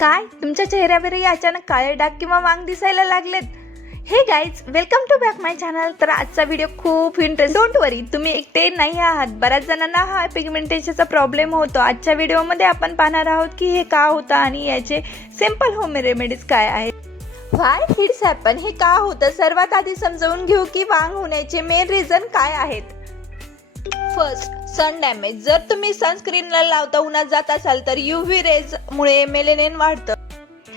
काय तुमच्या चेहऱ्यावरही अचानक काळे डाग किंवा वांग दिसायला लागलेत? Hey guys, welcome to back my channel. तर आजचा व्हिडिओ खूप इंटरेस्ट. डोंट वरी, तुम्ही एकटे नाही आहात. बऱ्याच जणांना हा पिगमेंटेशनचा प्रॉब्लेम होतो. आजच्या व्हिडिओमध्ये आपण पाहणार आहोत की हे का होतं आणि याचे सिंपल होम रेमेडीज काय आहेत. व्हाय हिट्स हॅपन, हे का होतं सर्वात आधी समजावून घेऊ की वांग होण्याचे मेन रिझन काय आहेत. फर्स्ट, सन डॅमेज. जर तुम्ही सनस्क्रीनला लावता उन्हात जात असाल तर UV रेज मुळे मेलेनिन वाढतं.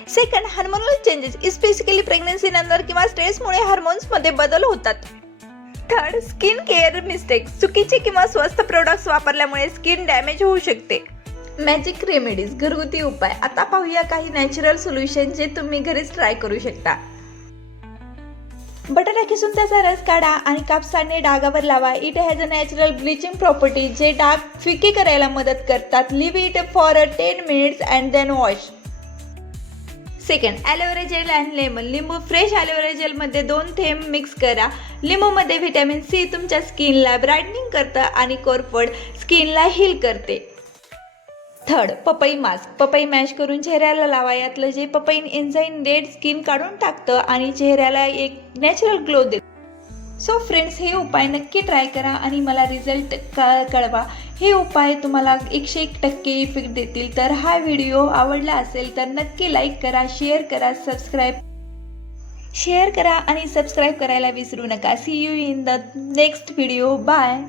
Second, hormonal changes, specifically pregnancy नंतर किंवा स्ट्रेसमुळे हार्मोन्समध्ये बदल होतात. Third, skin care mistakes. चुकीचे किंवा स्वस्त प्रोडक्ट्स वापरल्यामुळे स्किन डॅमेज होऊ शकते. मॅजिक रेमेडीज, घरगुती उपाय. आता पाहूया काही नॅचरल सोल्युशन जे तुम्ही घरीच ट्राय करू शकता. बटाटा किसून त्याचा रस काढा आणि कापसाने डागावर लावा. It has a natural bleaching property जे डाग फिके करायला मदत करतात. Leave it for 10 minutes and then wash. Second, aloe vera gel and lemon. लिंबू, फ्रेश ॲलोवेरा जेलमध्ये 2 थेंब मिक्स करा. लिंबूमध्ये व्हिटॅमिन C तुमच्या स्किनला ब्राईटनिंग करतं आणि कोरफड स्किनला हील करते. थर्ड, पपई मास्क. पपई मॅश करून चेहऱ्याला लावा. यातलं जे पपईन एन्झाईम डेड स्किन काढून टाकतं आणि चेहऱ्याला एक नॅचरल ग्लो देतं. सो फ्रेंड्स, हे उपाय नक्की ट्राय करा आणि मला रिझल्ट कळवा. हे उपाय तुम्हाला 101% इफेक्ट देतील. तर हा व्हिडिओ आवडला असेल तर नक्की लाईक करा, शेअर करा, शेअर करा आणि सबस्क्राईब करायला विसरू नका. See you in the next video. Bye.